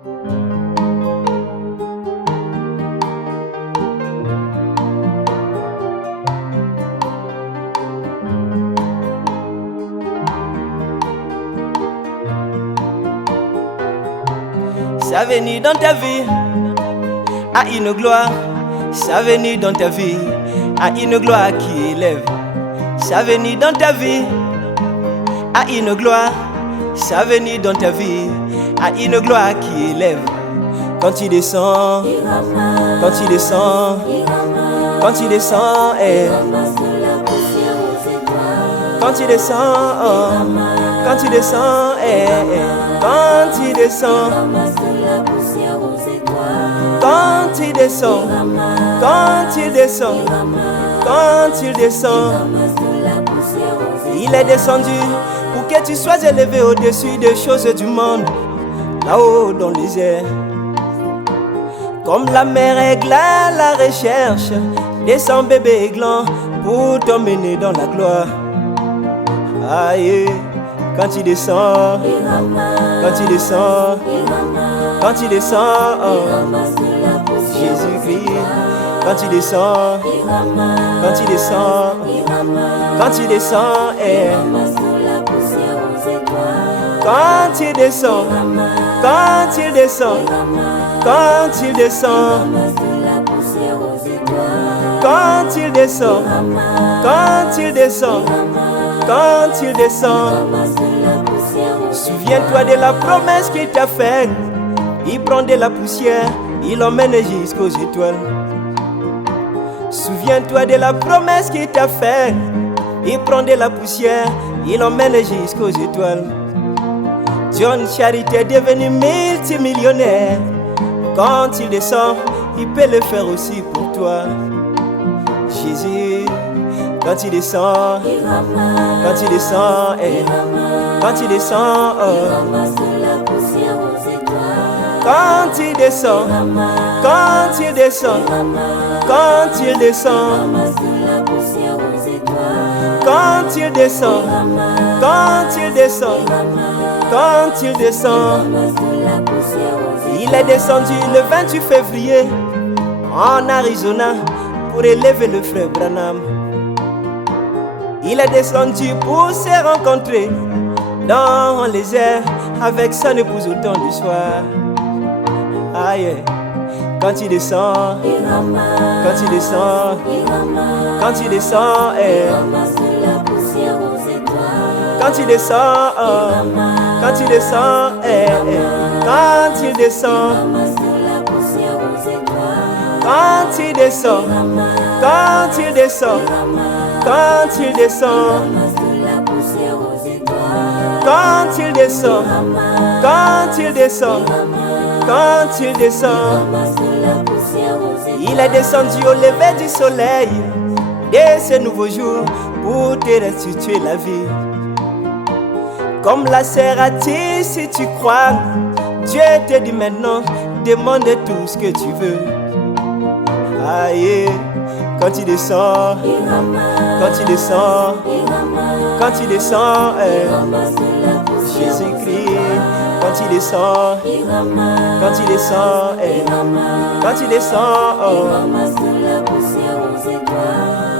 Sa venue dans ta vie a une gloire. Sa venue dans ta vie a une gloire qui élève. Sa venue dans ta vie a une gloire. Sa venue dans ta vie a une gloire qui élève. Quand tu descends, quand tu descends, quand tu descends, quand tu descends, quand tu descends, quand tu descends, quand tu descends, quand tu descends, quand tu descends, il est descendu pour que tu sois élevé au-dessus des choses du monde, là-haut dans les airs. Comme la mère aigle à la recherche de son bébé aiglant pour t'emmener dans la gloire. Aïe, quand tu descends, quand tu descends, quand tu descends, Jésus-Christ, quand tu descends, quand tu descends, quand tu descends, quand tu descends, quand tu descends, quand tu descends, quand tu descends, quand tu descends, quand tu descends, souviens-toi de la promesse qu'il t'a faite. Il prend de la poussière, il l'emmène jusqu'aux étoiles. Souviens-toi de la promesse qu'il t'a faite. Il prend de la poussière, il l'emmène jusqu'aux étoiles. John Charity est devenu multimillionnaire. Quand il descend, il peut le faire aussi pour toi. Jésus, quand tu descends, quand tu descends, quand tu descends, quand tu descends, quand tu descends, quand tu descends, quand tu descends, quand tu descends, quand tu descends, il est descendu le 28 février en Arizona pour élever le frère Branham. Il est descendu pour se rencontrer dans les airs avec son épouse au temps du soir. Aïe, quand tu descends, quand tu descends, quand tu descends, quand tu descends, quand tu descends, quand tu descends, quand tu descends, quand tu descends, quand tu descends, quand tu descends, quand tu descends, quand tu descends, il est descendu au lever du soleil de ce nouveau jour pour te restituer la vie. Comme la sœur a dit, si tu crois, Dieu te dit maintenant, demande tout ce que tu veux. Aïe, quand tu descends, quand tu descends, quand tu descends, Jésus-Christ, quand tu descends, quand tu descends, quand tu descends,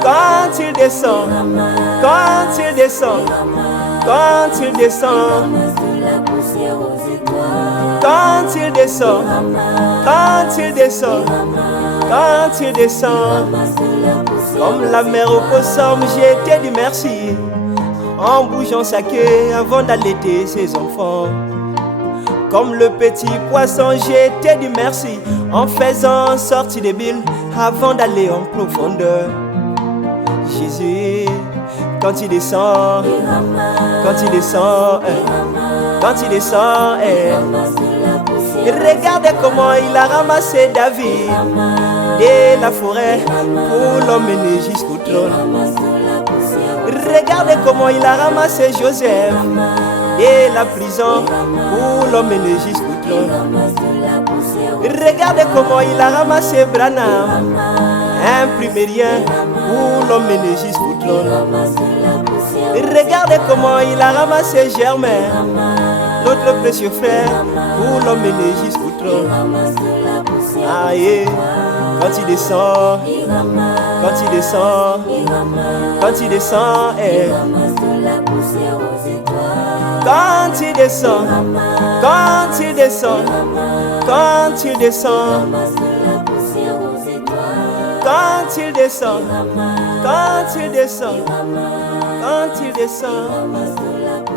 quand tu descends, quand tu descends, quand tu descends, quand tu descends, quand tu descends, quand tu descends, comme la mère au possum, j'ai te dit merci en bougeant sa queue avant d'allaiter ses enfants. Comme le petit poisson, j'ai te dit merci en faisant sortir des bulles avant d'aller en profondeur. Jésus, quand tu descends, quand tu descends, quand tu descends, regarde comment il a ramassé David de la forêt pour l'emmener jusqu'au trône. Regarde comment il a ramassé Joseph de la prison pour l'emmener jusqu'au trône. Regarde comment il a ramassé Branham, imprimé rien pour l'emmener jusqu'au trône. Regarde comment il a ramassé Germain notre précieux frère, pour l'homme énergie foutre. Aïe, quand il descend, quand il descend, quand il descend, quand il descend, quand il descend, quand il descend, quand il descend, quand il descend, quand il descend.